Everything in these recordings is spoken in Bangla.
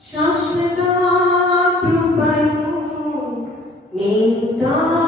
शाश्वता कृपणो नीता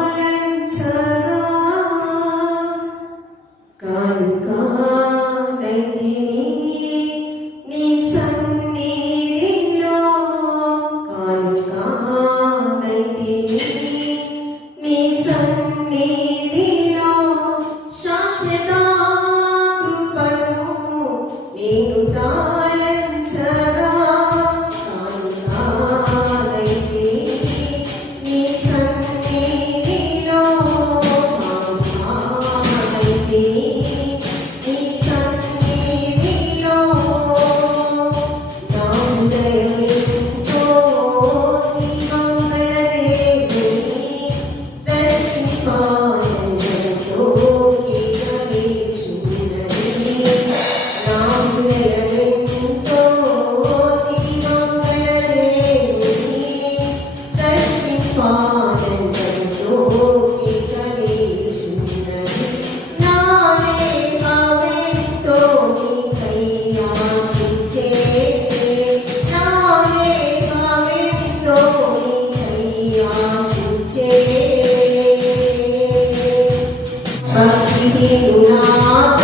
சகிதே குணா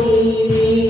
Holy.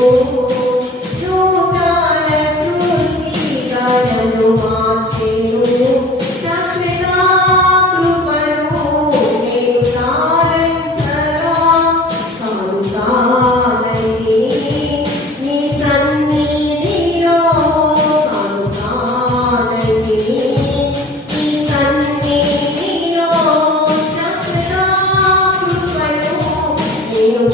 没有